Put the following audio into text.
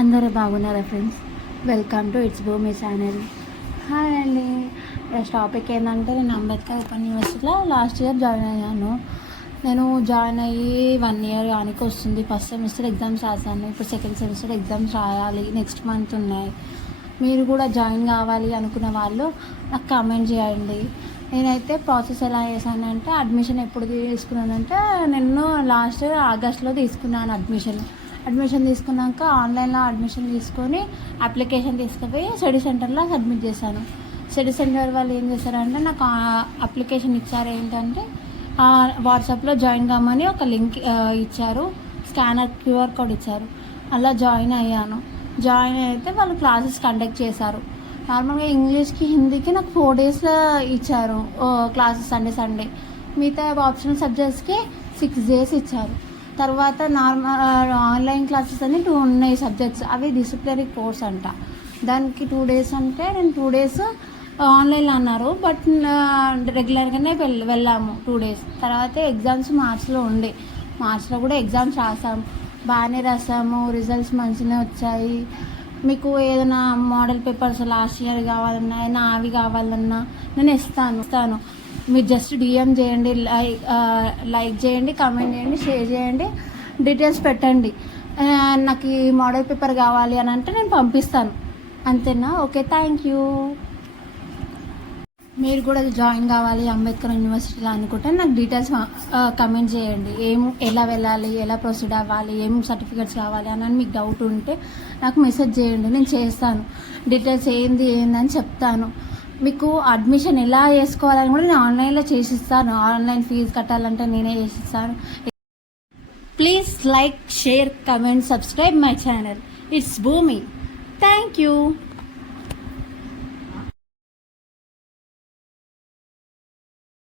అందరూ బాగున్నారా friends? Welcome to it's భూమి ఛానల్. హాయ్ అండి. టాపిక్ ఏంటంటే, నేను అంబేద్కర్ ఓపెన్ యూనివర్సిటీలో లాస్ట్ ఇయర్ జాయిన్ అయ్యాను. నేను జాయిన్ అయ్యి 1 ఇయర్ దానికి వస్తుంది. ఫస్ట్ సెమిస్టర్ ఎగ్జామ్స్ రాశాను. ఇప్పుడు సెకండ్ సెమిస్టర్ ఎగ్జామ్స్ రాయాలి. నెక్స్ట్ మంత్ ఉన్నాయి. మీరు కూడా జాయిన్ కావాలి అనుకున్న వాళ్ళు నాకు కామెంట్ చేయండి. నేనైతే ప్రాసెస్ ఎలా చేశానంటే, అడ్మిషన్ ఎప్పుడు తీసుకున్నానంటే, నేను లాస్ట్ ఆగస్ట్లో తీసుకున్నాను అడ్మిషన్ తీసుకున్నాక ఆన్లైన్లో అడ్మిషన్ తీసుకొని అప్లికేషన్ తీసుకుపోయి స్టడీ సెంటర్లో సబ్మిట్ చేశాను. స్టడీ సెంటర్ వాళ్ళు ఏం చేశారంటే, నాకు అప్లికేషన్ ఇచ్చారు. ఏంటంటే వాట్సాప్లో జాయిన్ కామని ఒక లింక్ ఇచ్చారు, స్కానర్ QR కోడ్ ఇచ్చారు. అలా జాయిన్ అయ్యాను. జాయిన్ అయితే వాళ్ళు క్లాసెస్ కండక్ట్ చేశారు. నార్మల్గా ఇంగ్లీష్కి హిందీకి నాకు 4 డేస్లో ఇచ్చారు క్లాసెస్, సండే. మిగతా ఆప్షనల్ సబ్జెక్ట్స్కి 6 డేస్ ఇచ్చారు. తర్వాత నార్మల్ ఆన్లైన్ క్లాసెస్ అని 2 ఉన్నాయి సబ్జెక్ట్స్. అవి డిసిప్లినరీ కోర్స్ అంట. దానికి 2 డేస్ అంటే నేను 2 డేస్ ఆన్లైన్లో అన్నారు. బట్ రెగ్యులర్గానే వెళ్ళాము 2 డేస్. తర్వాత ఎగ్జామ్స్ మార్చ్లో కూడా ఎగ్జామ్స్ రాసాము. బాగానే రాసాము. రిజల్ట్స్ మంచిగానే వచ్చాయి. మీకు ఏదైనా మోడల్ పేపర్స్ లాస్ట్ ఇయర్ కావాలన్నా, ఏదైనా అవి కావాలన్నా నేను ఇస్తాను. మీరు జస్ట్ DM చేయండి, లైక్ చేయండి, కామెంట్ చేయండి, షేర్ చేయండి, డీటెయిల్స్ పెట్టండి. నాకు ఈ మోడల్ పేపర్ కావాలి అని అంటే నేను పంపిస్తాను. అంతేనా? Okay, thank you. మీరు కూడా జాయిన్ కావాలి అంబేద్కర్ యూనివర్సిటీలో అనుకుంటే నాకు డీటెయిల్స్ కమెంట్ చేయండి. ఎలా వెళ్ళాలి, ఎలా ప్రొసీడ్ అవ్వాలి, ఏం సర్టిఫికేట్స్ కావాలి అని మీకు డౌట్ ఉంటే నాకు మెసేజ్ చేయండి. నేను చేస్తాను. డీటెయిల్స్ ఏందని చెప్తాను. మీకు అడ్మిషన్ ఎలా చేసుకోవాలని కూడా నేను ఆన్లైన్లో చేసిస్తాను. ఆన్లైన్ ఫీజు కట్టాలంటే నేనే చేసిస్తాను. Please like, share, comment, subscribe my channel. It's Bhoomi. Thank you.